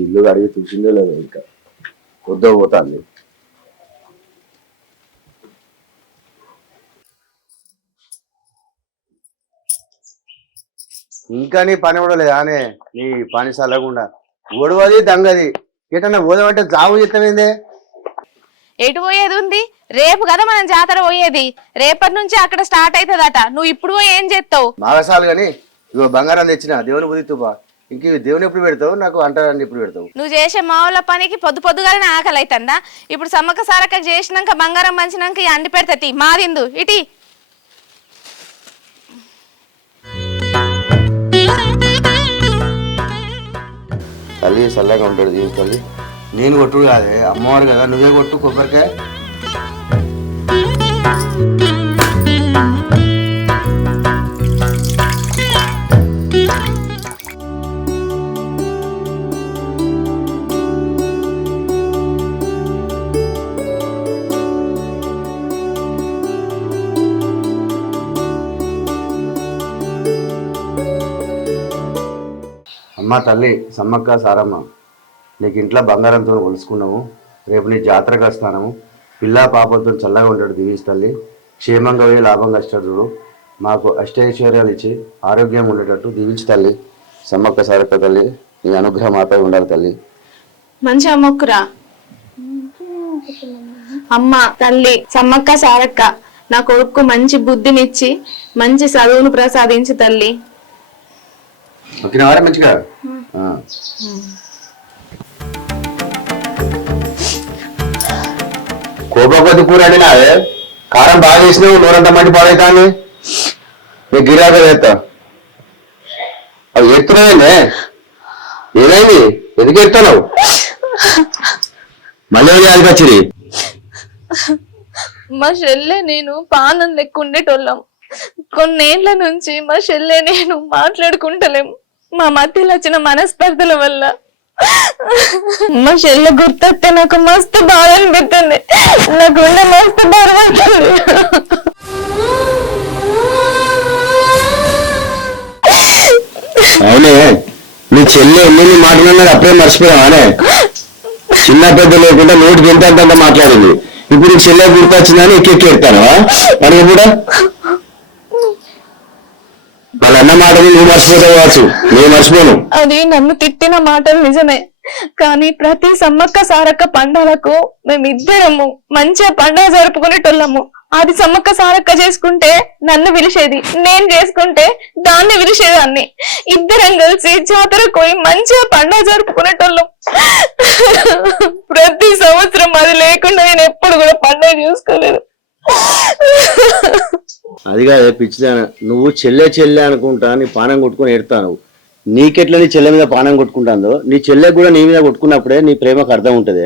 ఇల్లు అడిగి చూసిందే లేదు ఇంకా కొద్దిగా పోతాంది. ఇంకా నీ పని కూడా లేదా అనే నీ పని సల్లకుండా ఒడవది దంగది ఎటన్నా పోదామంటే జాము చెప్తామైందే. ఎటు పోయేది ఉంది? రేపు కదా మనం జాతర పోయేది. రేపటి నుంచి అక్కడ స్టార్ట్ అవుతుందట. నువ్వు ఇప్పుడు పోయి ఏం చేస్తావు? బాగాసాలు కానీ ఇగో బంగారం తెచ్చిన దేవుని బుద్ధితుబా. ఇంక దేవుని ఎప్పుడు పెడతావు? నాకు అంటారని ఎప్పుడు పెడతావు? నువ్వు చేసే మావుల పనికి పొద్దుగానే ఆకలి అవుతుందా? ఇప్పుడు సమ్మక్క సారక్క చేసినాక బంగారం మంచినాక ఈ అండి పెడతీ మాదిందు ఇటీ. తల్లి చల్లగా ఉంటాడు దీని తల్లి. నేను కొట్టుడు కాదే, అమ్మవారు కదా, నువ్వే కొట్టు కొబ్బరికాయ. అమ్మ తల్లి సమ్మక్క సారమ్మ, నీకు ఇంట్లో బంగారంతో కొలుసుకున్నాము. రేపు నీ జాతరకు వస్తాను. పిల్ల పాపలతో చల్లగా ఉంటాడు దీవించి తల్లి. క్షేమంగా పోయి లాభంగా వస్తాడు. మాకు అష్టైశ్వర్యాలు ఇచ్చి ఆరోగ్యంగా ఉండేటట్టు దీవించి తల్లి. సమ్మక్క సారక్క తల్లి, నీ అనుగ్రహం మాపై ఉండాలి తల్లి. మంచి అమ్మక్కురా అమ్మ తల్లి సమ్మక్క సారక్క, నా కొడుకు మంచి బుద్ధినిచ్చి మంచి చదువును ప్రసాదించి తల్లి. ఓకేనా మంచిగా? కోపకొద్ది కూర అండినా కారం బాగా చేసినావు, నూరంతా మండి పాడైతాను. నీకు గిరాక చేస్తా. అవి ఎత్తున్నాయండి. ఏమైంది? ఎందుకు ఎత్తున్నావు? మళ్ళీ వచ్చింది. మా చెల్లె నేను పానం లెక్క ఉండేటోళ్ళం. కొన్నేళ్ల నుంచి మా చెల్లె నేను మాట్లాడుకుంటలేం. మా మధ్యలో వచ్చిన మనస్పర్ధల వల్ల మా చెల్లె గుర్తొస్తే నాకు మస్తు బాధ అనిపిస్తుంది. నాకుండే మస్తు బాధ పడుతుంది. అవునే, నీ చెల్లి ఎన్ని మాట్లాడినాడు అప్పుడే మర్చిపోయావానే. చిన్న పెద్ద లేకుండా నోటికి ఎంత మాట్లాడింది. ఇప్పుడు నీ చెల్లె గుర్తొచ్చిందని ఎక్కి ఎడతాను అని కూడా. వాళ్ళన్న మాటలు నువ్వు మర్చిపోతావు కావచ్చు, నేను మర్చిపోను. అది నన్ను తిట్టిన మాటలు నిజమే, కానీ ప్రతి సమ్మక్క సారక్క పండుగలకు మేమిద్దరము మంచిగా పండుగ జరుపుకునేటోళ్ళము. అది సమ్మక్క సారక్క చేసుకుంటే నన్ను పిలిచేది, నేను చేసుకుంటే దాన్ని పిలిచేదాన్ని. ఇద్దరం కలిసి జాతరకు పోయి మంచిగా పండుగ జరుపుకునేటోళ్ళం. ప్రతి సంవత్సరం అది లేకుండా నేను ఎప్పుడు కూడా పండుగ చూసుకోలేదు. అది కాదే పిచ్చిదాన, నువ్వు చెల్లె అనుకుంటా నీ పానం కొట్టుకుని ఎడతాను. నీకెట్లా నీ చెల్లె మీద పానం కొట్టుకుంటాందో నీ చెల్లె కూడా నీ మీద కొట్టుకున్నప్పుడే నీ ప్రేమకు అర్థం ఉంటది.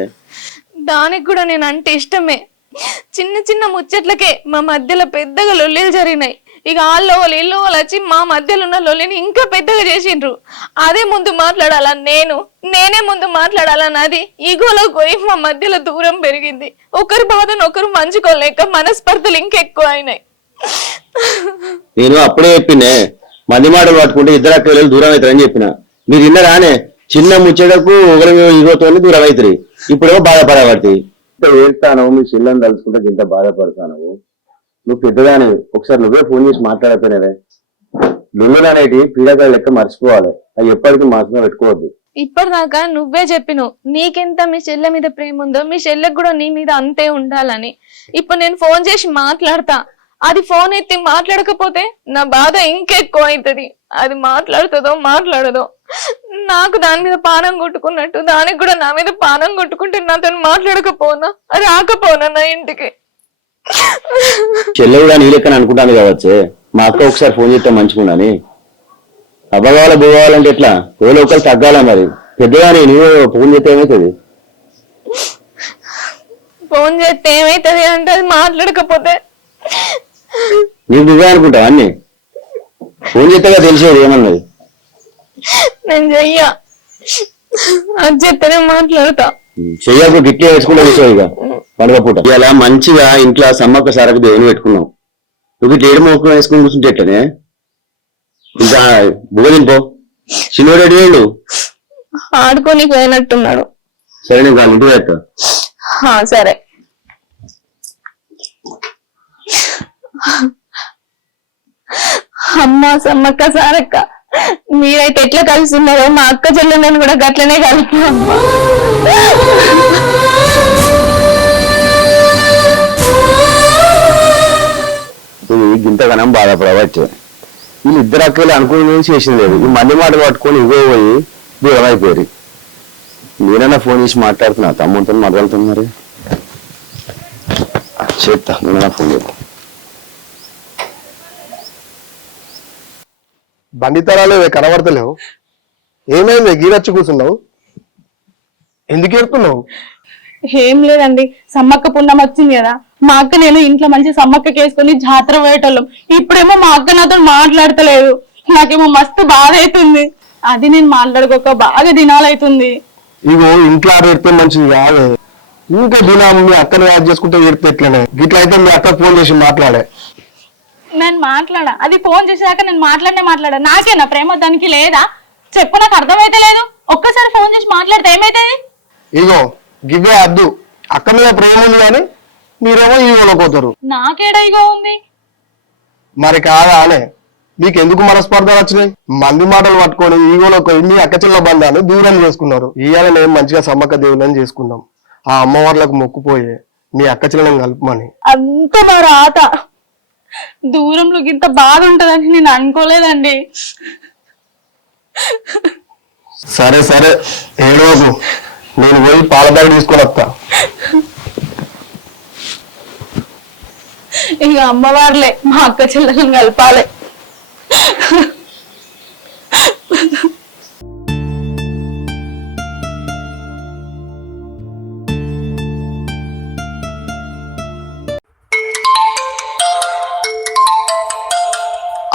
దానికి కూడా నేను అంటే ఇష్టమే. చిన్న చిన్న ముచ్చట్లకే మా మధ్యలో పెద్దగా లొల్లిలు జరిగినాయి. ఇక వాళ్ళు ఇల్లు వాళ్ళు వచ్చి మా మధ్యలో ఉన్న లొల్లిని ఇంకా పెద్దగా చేసిండ్రు. అదే ముందు మాట్లాడాలా నేనే ముందు మాట్లాడాలని అది ఈగోలోకి పోయి మా మధ్యలో దూరం పెరిగింది. ఒకరి బాధను ఒకరు మంచుకోలేక మనస్పర్ధలు ఇంకెక్కువ అయినాయి. నేను అప్పుడే చెప్పినే, మంది మాటలు పట్టుకుంటే ఇద్దరు అక్కలు దూరం అవుతారని చెప్పిన. మీరు ఇన్నరానే, చిన్న ముచ్చటకు ఒకరి ఈగోతో దూరం అవుతారు. ఇప్పుడేమో బాధపడబడుతుంది. ఏడుతాను మీ చెల్లెని తలుచుకుంటే ఇంత బాధపడతాను. నువ్వు పెద్దదాని, ఒకసారి నువ్వే ఫోన్ చేసి మాట్లాడకపోయినవే. లొల్లులనేటి పీడకాయ లెక్క మర్చిపోవాలి. అవి ఎప్పటికీ మనసులో పెట్టుకోవద్దు. ఇప్పటిదాకా నువ్వే చెప్పినావు నీకెంత మీ చెల్లె మీద ప్రేమ ఉందో మీ చెల్లెకు కూడా నీ మీద అంతే ఉండాలని. ఇప్పుడు నేను ఫోన్ చేసి మాట్లాడతా. అది ఫోన్ ఎత్తి మాట్లాడకపోతే నా బాధ ఇంకెక్కువ అవుతుంది. అది మాట్లాడుతుందో మాట్లాడదో. నాకు దాని మీద పానం కొట్టుకున్నట్టు దానికి కూడా నా మీద పానం కొట్టుకుంటే నాతో మాట్లాడకపోనా రాకపోనా నా ఇంటికి. చెల్లె కూడా నీ లెక్కన అనుకుంటాను కావచ్చు. మా అక్క ఒకసారి ఫోన్ చేస్తే మంచిగుండని. అబ్బగాల భూగాలంటే ఎట్లా ఎవరో ఒకరు తగ్గాల. మరి పెద్దగానే నువ్వు ఫోన్ చేస్తే ఏమవుతుంది? ఫోన్ చేస్తే ఏమైతుంది అంటే అది మాట్లాడకపోతే నీకు నువ్వే అనుకుంటావు అన్ని. ఫోన్ చేస్తేగా తెలిసేది ఏమన్నది. నేను చెయ్యా, అది చెప్తేనే మాట్లాడతా. చెయ్యకు గిట్లే వేసుకుంటా కూర్చోవు. ఇక పండుగ పూట ఇలా మంచిగా ఇంట్లో సమ్మక్క సారకు దేవుని పెట్టుకున్నావు. నువ్వు ఇట్లా ఏడు మొక్కలు వేసుకుని కూర్చుంటే ఎట్లనే? ఇంకా బుగ తినిపో. చిన్నోడు వేళ్ళు ఆడుకోనికి పోయినట్టున్నాడు. సరే నేను వాళ్ళ ఇంటికి వెళ్తా. సరే. అమ్మ సమ్మక్క సారక్క, మీరైతే ఎట్లా కలిసి ఉన్నారో మా అక్క చెల్లెలను కూడా గట్లనే కలిపి అమ్మా. ఇంతగానం బాధపడవచ్చు. వీళ్ళు ఇద్దరు అక్కలు అనుకుని చేసింది లేదు. ఈ మంది మాట పట్టుకొని ఇవో పోయి దూరం అయిపోయారు. నేనన్నా ఫోన్ చేసి మాట్లాడుతున్నా, తమ్ముడితో మాట్లాడుతున్నారు. చేస్తా, నేనన్నా ఫోన్ చేస్తా. బండితరాలు కనబడతలేవు. ఏమైంది గీరచ్చి కూర్చున్నావు? ఎందుకు ఏడుతున్నావు? ఏం లేదండి, సమ్మక్క పుణ్యం వచ్చింది కదా, మా అక్క నేను ఇంట్లో మంచి సమ్మక్క కేసుకొని జాతర పోయేటోళ్ళం. ఇప్పుడేమో మా అక్క నాతో మాట్లాడతలేదు. నాకేమో మస్తు బాధ అవుతుంది. అది నేను మాట్లాడుకోక బాగా దినాలైతుంది. ఇగో ఇంట్లో పెడితే మంచిది కాదు. ఇంకా దినం మీ అక్కని యాడ్ చేసుకుంటే ఏడితే ఎట్లనే. గిట్ల అయితే మీ అక్క ఫోన్ చేసి మాట్లాడే. నేను మాట్లాడా, అది ఫోన్ చేసాక నేను మాట్లాడా. నాకేనా ప్రేమ దానికి లేదా చెప్పు, నాకు అర్థమైతే లేదు. ఒక్కసారి ఫోన్ చేసి మాట్లాడితే ఏమైతుంది? ఇగో గివ్వే అద్దు. అక్క మీద ప్రేమ ఉంది కానీ మీరేమో ఈగోలో పోతారు. నాకేడా ఇగో ఉంది? మరి కాదా అనే మీకు ఎందుకు మనస్పర్ధలు వచ్చినాయి? మంది మాటలు పట్టుకొని ఈగోలో మీ అక్క చెల్ల బంధాన్ని దూరం చేసుకున్నారు. ఇవాళ మేము మంచిగా సమ్మక్క దేవుళ్ళని చేసుకున్నాం. ఆ అమ్మవార్లకు మొక్కుపోయే మీ అక్క చెల్లెలను కలుపుమని. అంత మా రాత. దూరంలో ఇంత బాధ ఉంటదని నేను అనుకోలేదండి. సరే సరే ఏడవకు, నేను పోయి పాల బ్యాగ్ తీసుకొని వస్తా. ఇక అమ్మవార్లే మా అక్క చెల్లెలను కలపాలి.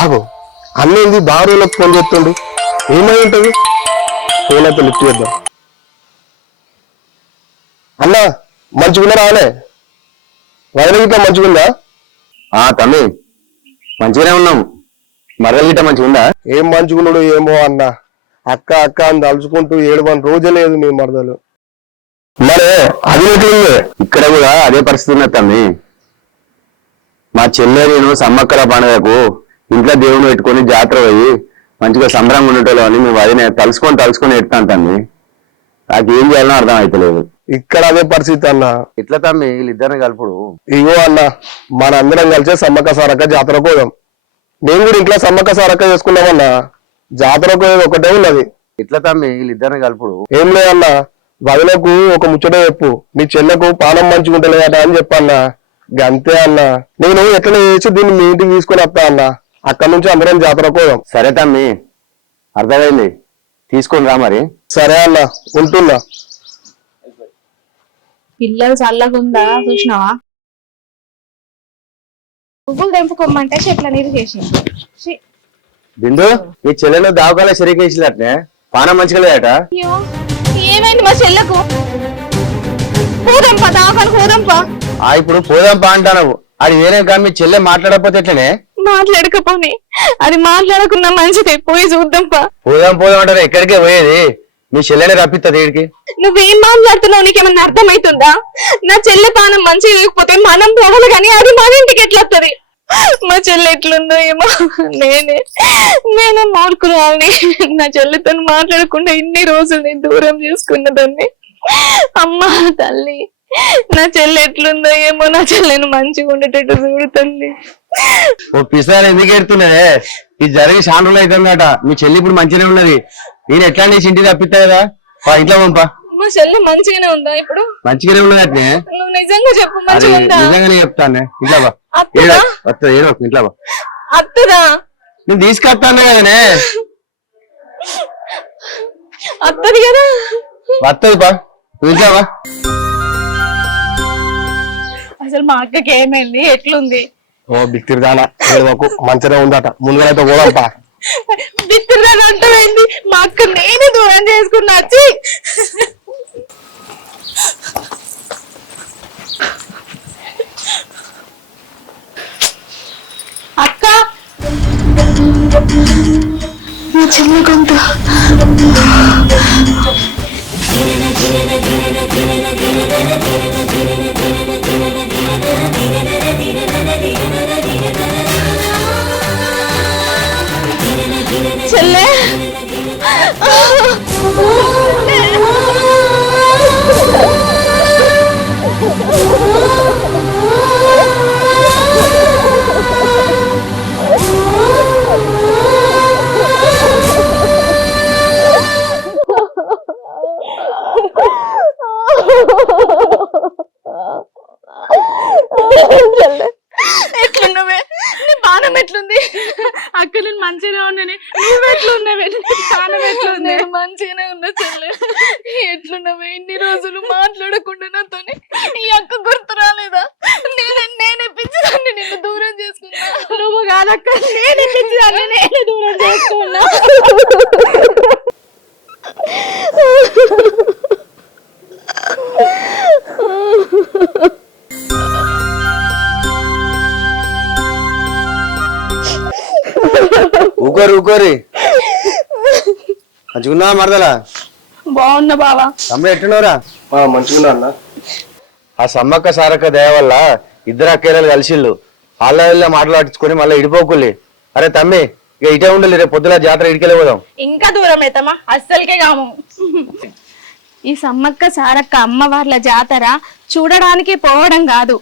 అగో అన్నేంది బారులకు ఫోన్ చేస్తుండు? ఏమై ఉంటది? ఫోన్ అయితే లిఫ్ట్ చేద్దాం. అన్నా మంచిగున్నా రాలే? వైద్య గిట్ట మంచిగుందా? తమ్మి మంచిగానే ఉన్నాం. మరల గిట్ట మంచిగుందా? ఏం మంచిగున్నాడు ఏమో అన్న. అక్క అక్క అని తలుచుకుంటూ 7 రోజే లేదు మీ మరదలు. మరే అది ఎట్లుంది? ఇక్కడ కూడా అదే పరిస్థితి ఉన్నది తమ్మి. మా చెల్లె నేను సమ్మక్కల పండుగకు ఇంట్లో దేవుని పెట్టుకొని జాతర పోయి మంచిగా సంబరంగా ఉండేటోళ్ళు అని మేము అది తలుసుకొని ఎడతాను తమ్మి. నాకు ఏం చేయాలో అర్థం అవుతలేదు. ఇక్కడ అదే పరిస్థితి అన్న. ఇట్లా తమ్మి వీళ్ళిద్దరిని కలుపుడు. ఇగో అన్న, మనందరం కలిసే సమ్మక్క సారక్క జాతర పోదాం. నేను కూడా ఇంట్లో సమ్మక్క సారక్క చేసుకున్నామన్నా. జాతరకు ఒకటే ఉన్నది. ఇట్లా తమ్మి వీళ్ళిద్దరిని కలుపుడు. ఏం లేదన్నా, వదిలకు ఒక ముచ్చట చెప్పు. నీ చెల్లెకు పానం మంచిగుంటలేదట అని చెప్పన్నా. గంతే అన్న. నేను ఎట్లా చేసి దీన్ని మీ ఇంటికి తీసుకుని వస్తా అన్న. అక్కడ నుంచి అందరం జాతర పోదాం. సరే తమ్మి, అర్థమైంది. తీసుకొని రా మరి. సరే అన్న, ఉంటున్నా. పిల్లలు చల్లగుందా చూసినావా? పువ్వులు తెంపుకోమంటే చెట్ల నీరు చేసింది. బిందు మీ చెల్లెలు దావకాల సరికేసినట్నే పానం మంచిగా లేదట. అయ్యో ఏమైంది మా చెల్లకు? కూదంపా దావకాలు కూదంపా. ఇప్పుడు పోదాంపా అంటావు. అది వేరే కానీ మీ చెల్లె మాట్లాడకపోతే ఎట్లనే? మాట్లాడకపోని అది మాట్లాడకున్నా మంచిదే, పోయి చూద్దాంపా. పోదాం అంటారు. ఎక్కడికే పోయేది? మీ చెల్లెనే రప్పిస్తుంది వీడికి. నువ్వేం మాట్లాడుతున్నావు? నీకేమన్నా అర్థమవుతుందా? నా చెల్లె పానం మంచిగా లేకపోతే మనం పోవాలి కానీ అది మన ఇంటికి ఎట్లా వస్తుంది? మా చెల్లె ఎట్లుందో ఏమో. నేనే మార్కురాలని నా చెల్లెతో మాట్లాడకుండా ఇన్ని రోజులు నేను దూరం చేసుకున్నదాన్ని. అమ్మా తల్లి, నా చెల్లె ఎట్లుందో ఏమో. నా చెల్లెను మంచిగా ఉండేటట్టు చూడు తల్లి. ఓ పిసారి ఎందుకు ఎడుతున్నదే? ఇది జరిగి శాండ్రులు అవుతుందట. మీ చెల్లి ఇప్పుడు మంచిగానే ఉన్నది. నేను ఎట్లా చేసి ఇంటికి తప్పిస్తా కదా. ఇంట్లో పంపా. మా చెల్లె మంచిగానే ఉందా ఇప్పుడు? మంచిగానే ఉన్నది అట్నే. నువ్వు నిజంగా చెప్పు, మంచిగా ఉందా? నిజంగానే చెప్తానే. ఇంట్లో బా. వస్తుంది ఏదో ఇంట్లో బా. అత్తదా? నేను తీసుకొస్తాను కదనే. అత్తది కదా. వస్తుంది బా, ఇంట్లో బా. అసలు మా అక్కకి ఏమైంది? ఎట్లుంది? ఓ బిత్తిరిదానా, మంచిగా ఉందట. ముందుగా అయితే పోదాంపా. బిత్తిరిదానా అంటమైంది? మా అక్క నేనే దూరం చేసుకున్నా. వచ్చి అక్క నా చెల్లి కొంత పానం ఎట్లుంది? అక్క నేను మంచిగా ఉన్నానే, నువ్వు ఎట్లున్నావే? పానం ఎట్లుంది? నేను మంచిగానే ఉన్నా చెల్లె. ఎట్లున్నావే? ఇన్ని రోజులు మాట్లాడకుండా నాతోని ఈ అక్క గుర్తు రాలేదా? నేనే పిచ్చిదాన్ని నిన్ను దూరం చేసుకున్నా. నువ్వు కాదక్క, నేనే పిచ్చిదాన్ని, నేనే దూరం చేసుకున్నా. ఊకోరి మంచిగున్నా మరదలా? బాగున్నా బావా. తమ్ముడు ఎట్టున్నావురా? మంచిగా అన్న. ఆ సమ్మక్క సారక్క దయ వల్ల ఇద్దరు అక్కేళ్ళు కలిసిళ్ళు. వాళ్ళ మాట్లాడించుకొని మళ్ళీ ఇడిపోకులే. అరే తమ్మి, ఇక ఇటే ఉండాలి, రేపు పొద్దున జాతర ఇడికెళ్ళి పోదాం. ఇంకా దూరం అవుతామా? అస్సలకే కాము. ఈ సమ్మక్క సారక్క అమ్మవార్ల జాతర చూడడానికి పోవడం కాదు,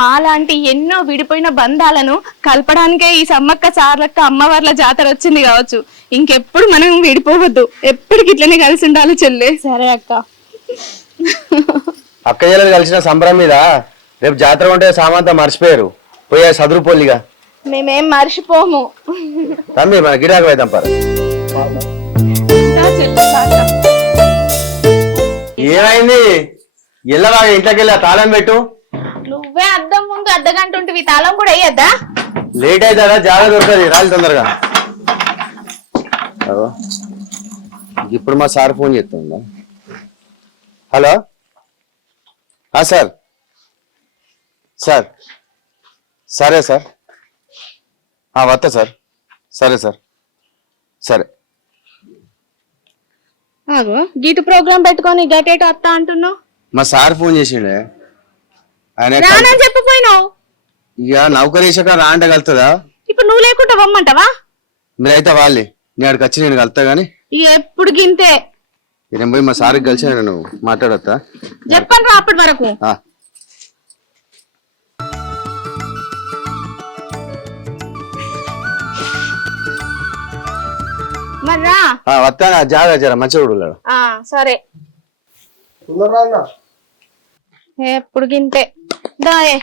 మాలాంటి ఎన్నో విడిపోయిన బంధాలను కలపడానికే ఈ సమ్మక్క సారక్క అమ్మవార్ల జాతర వచ్చింది కావచ్చు. ఇంకెప్పుడు మనం విడిపోవద్దు, ఎప్పటికి ఇట్లనే కలిసి ఉండాలి చెల్లె. సరే అక్క. అక్క చెల్లెలు కలిసిన సంబరం మీద రేపు జాతర ఉంటే సామంతా మర్చిపోయారు, పోయా చదురుపోలిగా. మేమేం మర్చిపోము. తమ్మి మన గిరాకు పోయిద్దాం పర. ఏమైంది? ఎల్లవా ఇంట్లోకి వెళ్ళి తాళం పెట్టు. నువ్వే అద్దం ముందు అర్ధగంట ఉంటుంది, తాళం కూడా వేయద్దా? లేట్ అవుతుందా? జాగ్రత్త దొరుకుతుంది, రాలి తొందరగా. ఇప్పుడు మా సార్ ఫోన్ చేస్తుందా? Hello sir. సార్ సరే సార్, వస్తా సార్. సరే సార్, సరే. గీటు ప్రోగ్రామ్ పెట్టుకొని గటేట వస్తా అంటున్నావు. మా సార్ ఫోన్ చేసిండే, ఆయన రానని చెప్పిపోయినావు. ఇక నౌకరీసాక రా అంటే కలుతుందా? ఇప్పుడు నువ్వు లేకుండా వమ్మంటావా? మీరైతే వాళ్ళే, నేను అక్కడికి వచ్చి నేను కలుతా గానీ ఎప్పుడు గింతే. నేను పోయి మా సార్కి కలిసి నువ్వు మాట్లాడొస్తా. చెప్పండి రా అప్పటి వరకు. మరి రా. వస్తా, జాగ్రత్త జర మంచిగా ఉన్నాడు. సరే, ఎప్పుడు గింతే. దాయే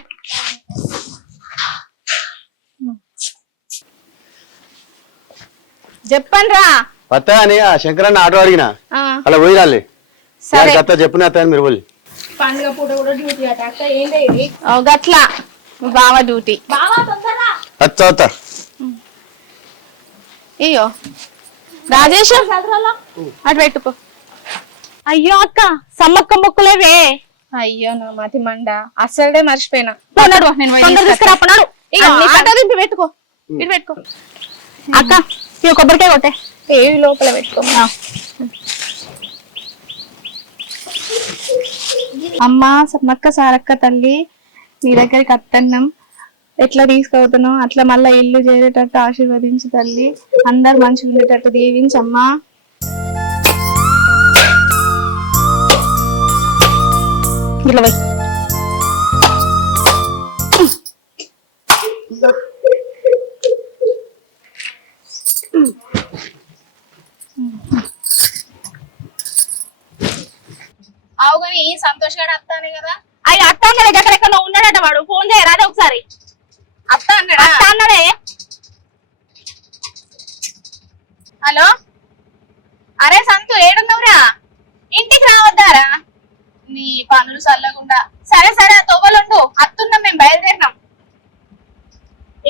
చెప్పండి రా. వస్తా అని ఆ శంకరన్న ఆటో అడిగినా, అలా పోయి రాలి. సరే చెప్పిన అత్త మీరు పోయి. పండుగ పూట కూడా డ్యూటీ అట అక్క. ఏంటి గట్లా బావ డ్యూటీ. వస్తా. అయ్యో రాజేష్ అటు పెట్టుకో. అయ్యో అక్క, సమ్మక్క మొక్కులేవే. అయ్యో నా మతి మండ, అసలే మర్చిపోయినా. పెట్టుకో, ఇటు పెట్టుకో. అక్క ఇక కొబ్బరికాయ కొట్టే. ఏవి లోపల పెట్టుకో. అమ్మా సమ్మక్క సారక్క తల్లి, నీ దగ్గరికి అత్తన్నం ఎట్లా తీసుకుపోతున్నావు అట్లా మళ్ళా ఇల్లు చేరేటట్టు ఆశీర్వదించు తల్లి. అందరు మంచిగా ఉండేటట్టు దీవించమ్మా. ఇలా పోయి. అవు కానీ సంతోష్ గారు అత్తానే కదా. అయ్యి అత్త అన్నాడే, ఎక్కడెక్కడ ఉన్నాడట వాడు. ఫోన్ చేయరాదే ఒకసారి. అత్త అన్నాడే. హలో, అరే సంతు ఏడున్నావురా? ఇంటికి రావద్దారా? నీ పనులు చల్లకుండా. సరే సరే తొవ్వలుండు, అత్తున్నాం, మేము బయలుదేరినాం.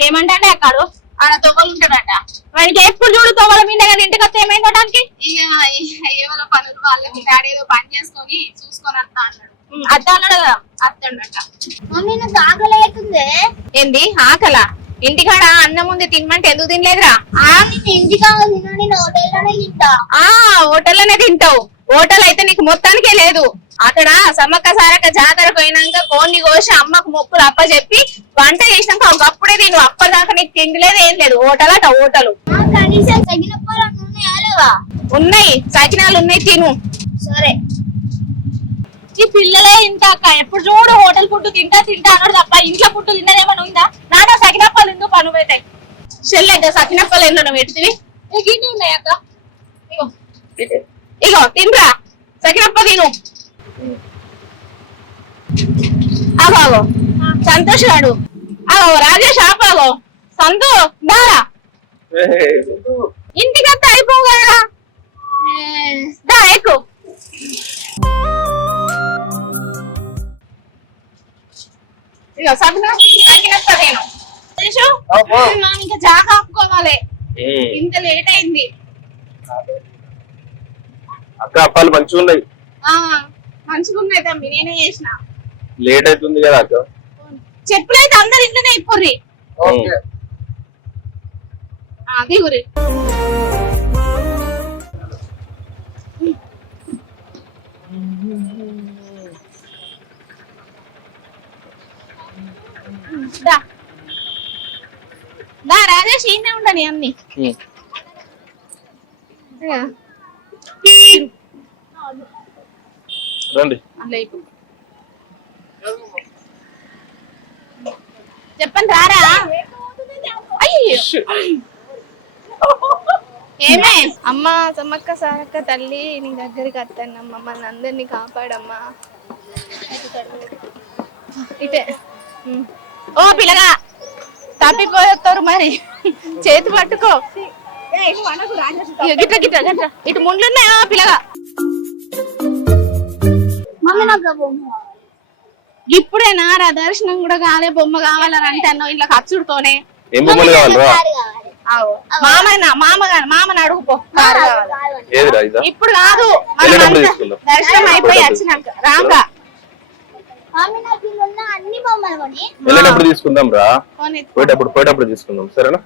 ఏమంటాడే అక్కడు? ఆడ తొవ్వలు ఉంటాడట. వాడికి ఎప్పుడు చూడు తోవల మీద కానీ ఇంటికి వస్తే ఏమైందటానికి? ఇక ఏమైనా పనులు వాళ్ళకి డాడీ ఏదో పని చేసుకొని చూసుకొని అత్త అన్నాడు. అత్త అన్నాడు కదా. అత్తండట. మమ్మీ నాకు ఆకలి అవుతుంది. ఏంది ఆకలా? ఇంటికాడ అన్నం ఉంది తినమంటే ఎందుకు తినలేదురా? ఇంటికాడ తినని హోటల్లోనే తింటా. హోటల్లోనే తింటావు. హోటల్ అయితే నీకు మొత్తానికే లేదు. అక్కడ సమ్మక్క సారక్క జాతర పోయినాక కోన్ని కోసి అమ్మకు మొక్కులు అప్ప చెప్పి వంట చేసినాక ఒకప్పుడే తిను. అప్పటిదాకా నీకు తిండి లేదు, ఏం లేదు. హోటల్ అట హోటల్. ఉన్నాయి, సకినాలు ఉన్నాయి, తిను. సరే. ఈ పిల్లలే ఇంత అక్క, ఎప్పుడు చూడు హోటల్ ఫుడ్ తింటా తింటా అన్నాడు తప్ప ఇంట్లో ఫుడ్ తిన్నదేమన్నా ఉందా? నాన్న సకినప్పలు ఎందుకు పను పోతాయి. చెల్లె సకినప్పలు ఎన్నో నువ్వు పెడుతుంది. గిన్నె ఉన్నాయి అక్క. ఇగో తినరా, సకినప్ప తిను. అగో సంతోష్ గాడు, అగో రాజేష్ ఆపాగో. సంతు దారా ఇంటికి వస్తే అయిపోవు కదా దా ఎక్కు ఇక సబ్నా తగ్గినస్తా నేను ఇంకా జాగా ఆపుకోవాలి ఇంత లేట్ అయింది అక్క అప్పాలు మంచిగా ఉన్నాయి. మంచిగా ఉన్నాయి తమ్మి నేనే చేసిన లేట్ అవుతుంది కదా అక్క. చెప్పులైతే అందరు ఇంట్లోనే ఇప్పుర్రి దిగురి దా రాజేష్ ఈయనే ఉండని అన్ని రండి. అట్లా అయిపో చెప్పండి రారా ఏమే అమ్మా సమ్మక్క సారక్క తల్లి నీ దగ్గరికి వస్తానమ్మా మమ్మల్ని అందరినీ కాపాడమ్మా. ఇటే ఓ పిల్లగా తప్పిపోతారు మరి చేతి పట్టుకో గిట్ట గిట్ట గిట్ట ఇటు ముండ్లున్నాయా పిల్లగా ఇప్పుడేనా రా దర్శనం కూడా కాలే బొమ్మ కావాలని అంటే అన్నావు ఇట్లా ఖర్చుడుతోనే ఏం బొమ్మలు కావాలరా? మామని అడుగుపో ఏదిరా ఇదా? ఇప్పుడు కాదు వెళ్ళేటప్పుడు తీసుకుందాం. దర్శనం అయిపోయి వచ్చినాక రాంగా వెళ్ళేటప్పుడు తీసుకుందాం రా. పోయేటప్పుడు తీసుకుందాం సరేనా?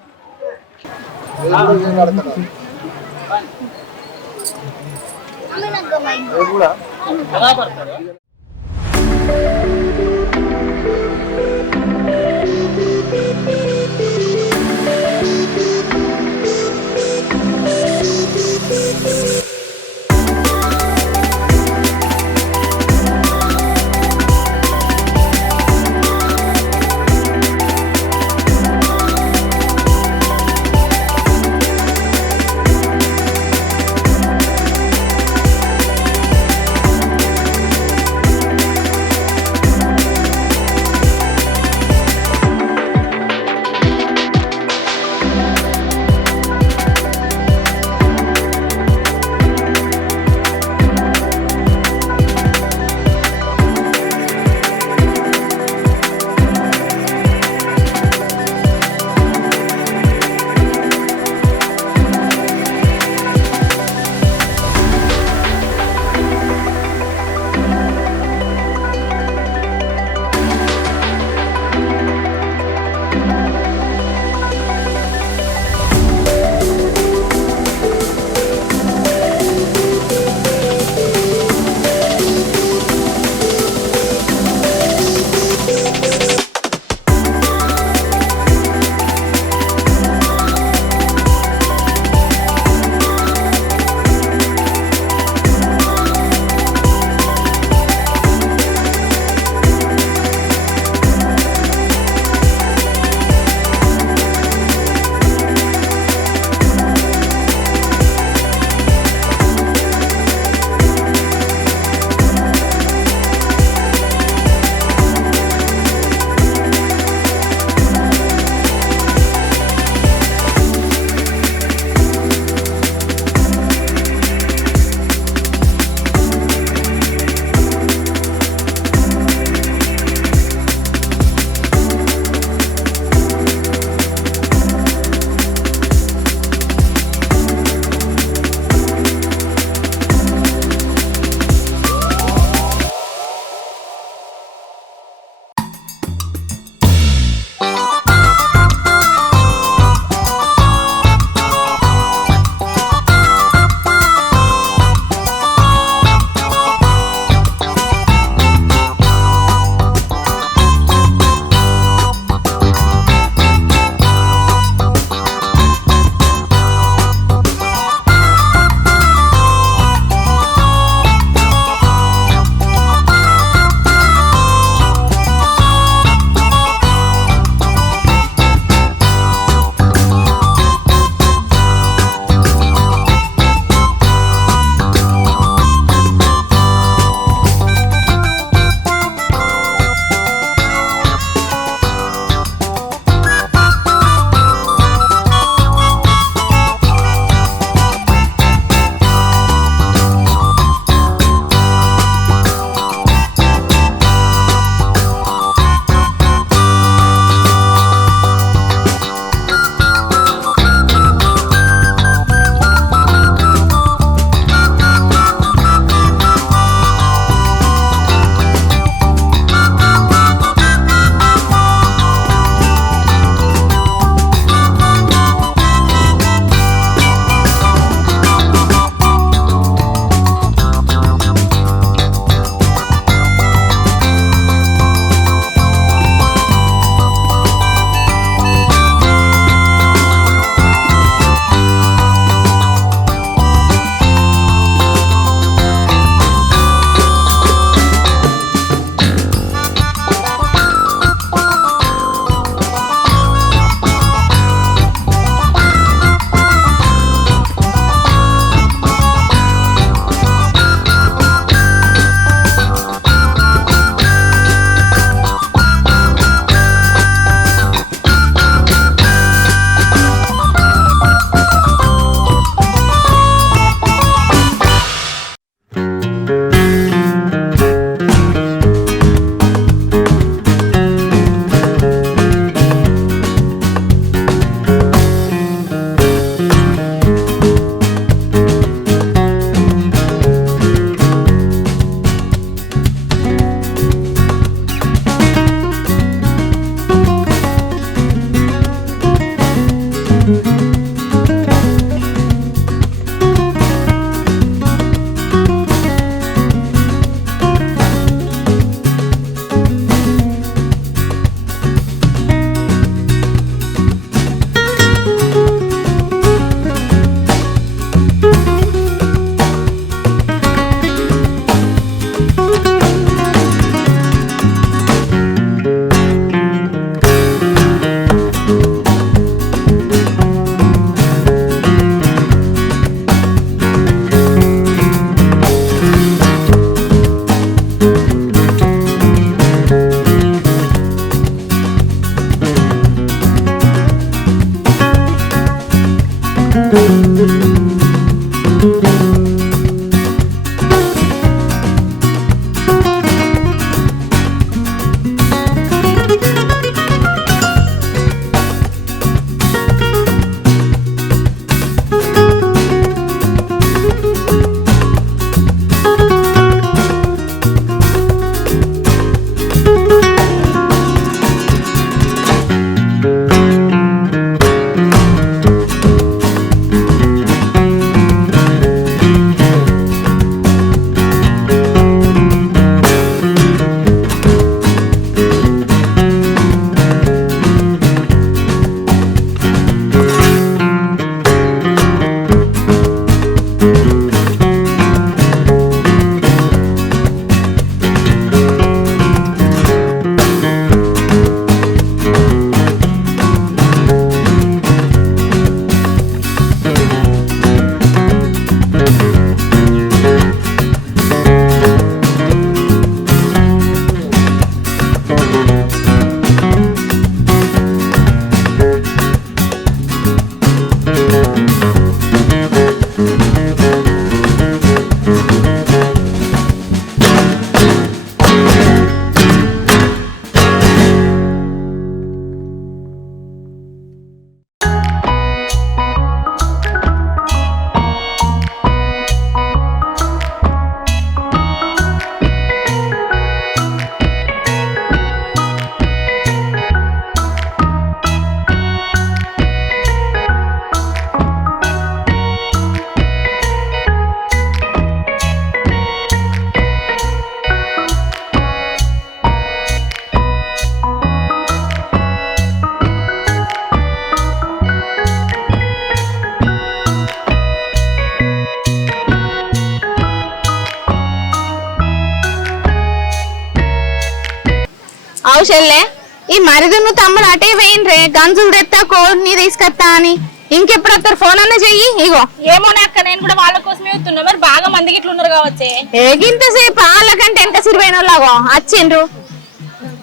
చెల్లె ఈ మరిదును తమ్ముడు అటే వేయండ్రే గంజులు తెత్తా కోడిని తీసుకొస్తా అని ఇంకెప్పుడు వస్తారు ఫోన్ అన్న చెయ్యి ఇగో ఏమో అక్క నేను కూడా వాళ్ళ కోసమే వస్తున్నా మరి బాగా మందికి ఇట్లా ఉన్నారు కావచ్చే ఏగింతసేపు వాళ్ళకంటే వెనక సిరిపోయిన వాళ్ళగో వచ్చిండ్రు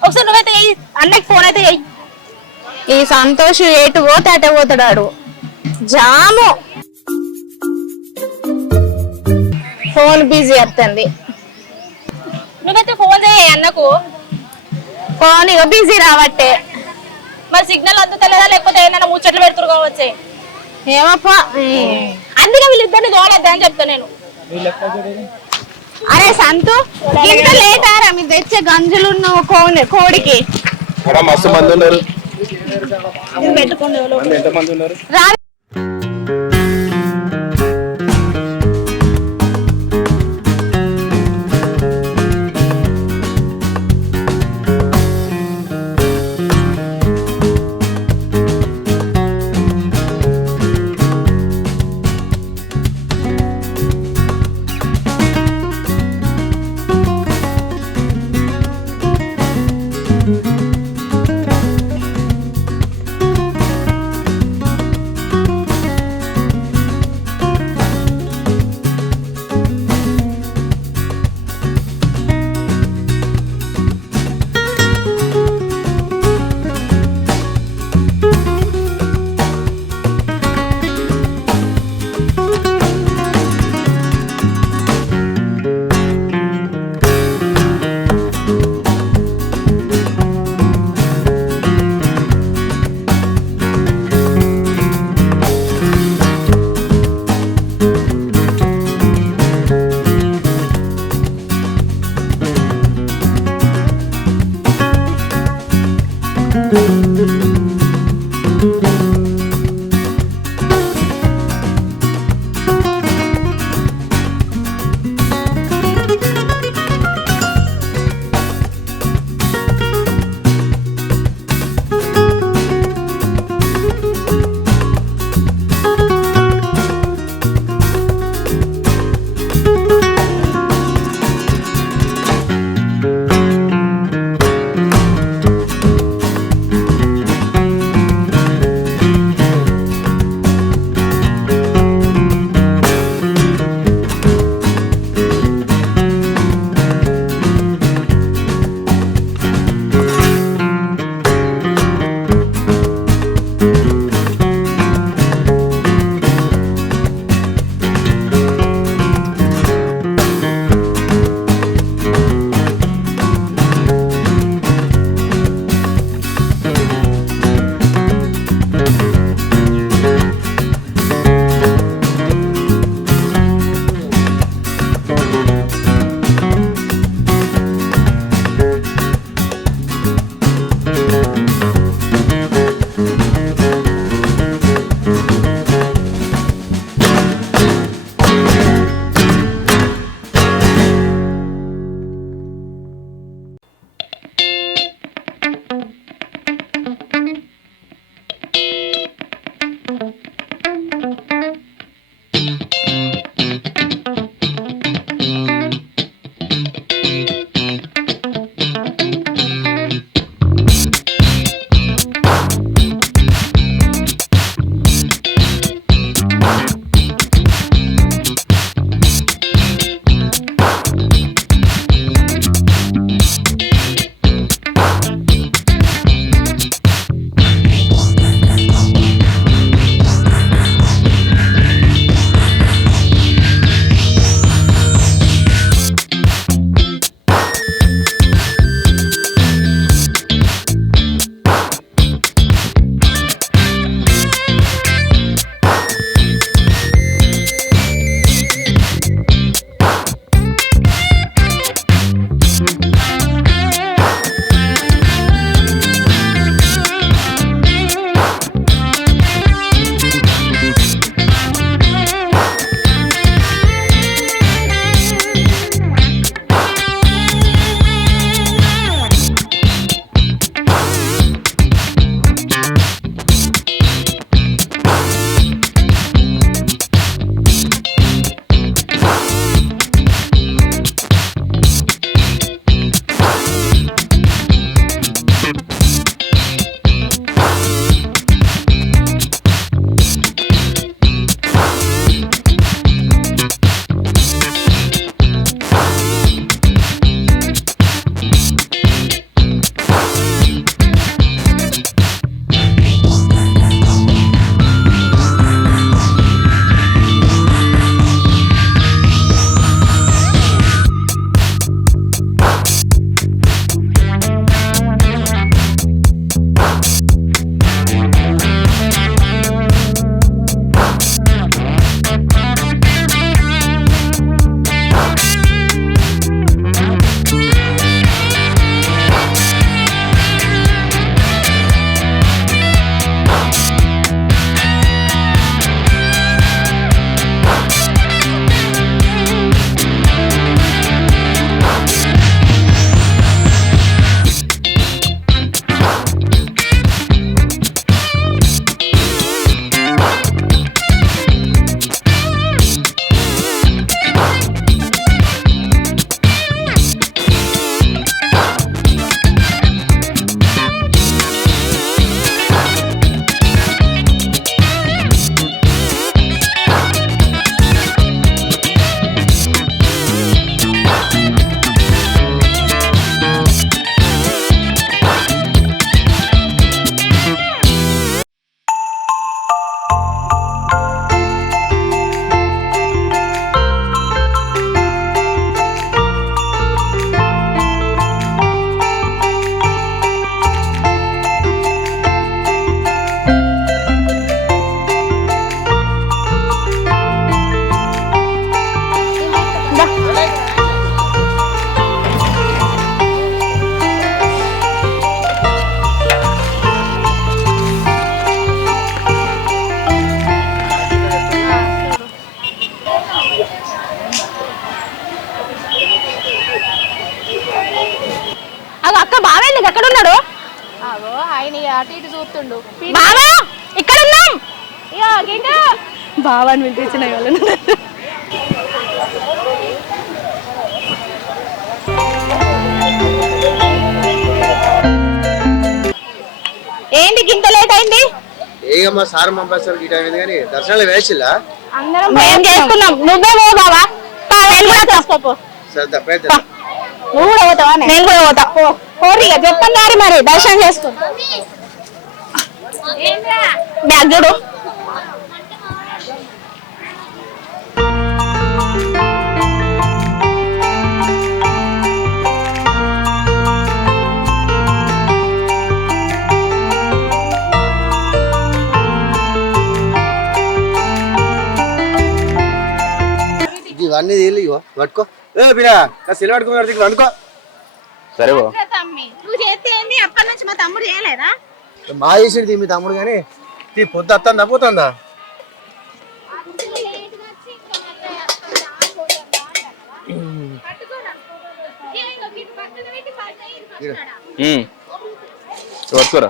ఒకసారి నువ్వైతే అన్నకి ఫోన్ అయితే చెయ్యి ఈ సంతోష్ ఎటు పోతే అటే పోతాడు జాము ఫోన్ బిజీ వస్తుంది నువ్వైతే ఫోన్ చేయి అన్నకు ఫోన్ ఇగో బిజీ రావట్టే మరి సిగ్నల్ అందుతలేదా లేకపోతే ఏమైనా ముచ్చట్లు పెడుతురు కావచ్చే ఏమప్పా అందుకే వీళ్ళిద్దరిని దోలద్దా అని చెప్తా నేను అరే సంతు ఇంత లేట్ ఆరా మీరు తెచ్చే గంజులు కోడికి అక్కడ మస్తు మంది ఉన్నారు. పెట్టుకోండి ఎంత మంది ఉన్నారు? రా అక్క బావేందుకు ఎక్కడ ఉన్నాడు? ఆయన అటు ఇటు చూస్తుండు. బావా ఇక్కడ ఉన్నాం. బావా అని పిలిపించిన వాళ్ళు. ఏంటి గింత లేట్ అయింది? ఏమమ్మా సార్ పంపిస్తారు ఈ టైం కానీ దర్శనాలు వేసిల్లా? అందరం మేము చేసుకున్నాం. నువ్వే పో బావా. నువ్వు కూడా పోతావా? నేను కూడా పోతా. పోరిగా చెప్పండి మరి దర్శనం చేసుకుంటా. బ్యాగ్ చూడు. ఇవన్నీ తీయాలి ఇగో పట్టుకో. బినా సెల్ పట్టుకో అనుకో. సరే బా నువ్వు చేస్తే ఏంది? అప్పటి నుంచి మా తమ్ముడు చేయలేదా? మా చేసింది మీ తమ్ముడు కానీ పొద్దు వస్తుందా పోతుందా? పట్టుకోరా.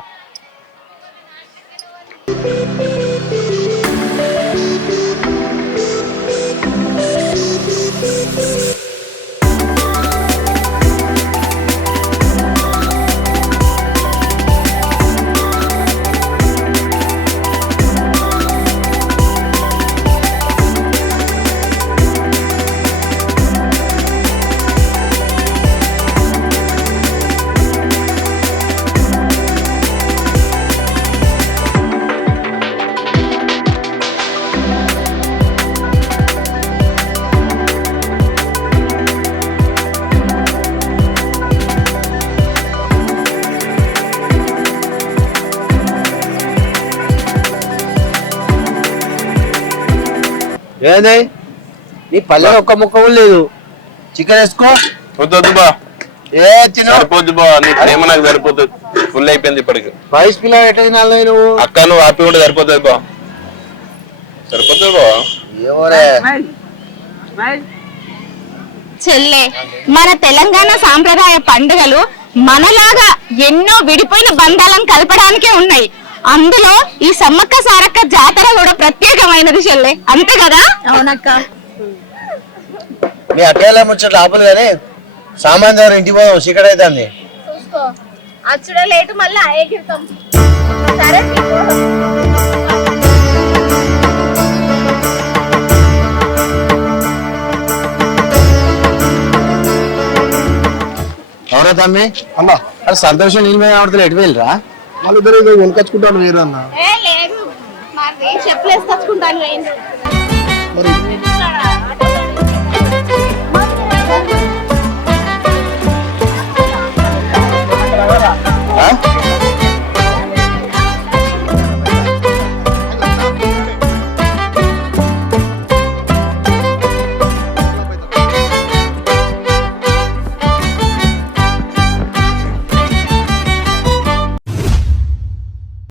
ఏంది నీ పల్లె ఒక్క ముక్క కూడా లేదు. చికెన్ వేసుకో. వద్దు బా, ఏ సరిపోద్దు బా, నీ ప్రేమ నాకు సరిపోతుంది. ఫుల్ అయిపోయింది ఇప్పటికి. వయసు పిల్ల ఎట్లా నువ్వు? అక్క నువ్వు హ్యాపీ కూడా సరిపోతుంది బా, సరిపోతుంది బా. ఎవరే చెల్లె, మన తెలంగాణ సాంప్రదాయ పండుగలు మనలాగా ఎన్నో విడిపోయిన బంధాలను కలపడానికే ఉన్నాయి. అందులో ఈ సమ్మక్క సారక్క జాతర కూడా ప్రత్యేకమైనది చెల్లె, అంతే కదా? అవునక్క. నీ అట్టేలా ముచ్చట ఆపలు కానీ సామాన్ దగ్గర ఇంటికి పోదాం. చీకటి అవుతుంది. చూసుకో అచ్చుడే లేటు మళ్ళీ ఎగిరుతాం. సరే అవునా తమ్మి? అన్నా అరే సంతోషం నీళ్ళు మీద ఆడుతూ ఎటు వెళ్ళరా? వాళ్ళిద్దరు ఏదో కొనుకొచ్చుకుంటాను వేరే అన్న. లేదు మరి చెప్పులు వేసుకొచ్చుకుంటాను. మరి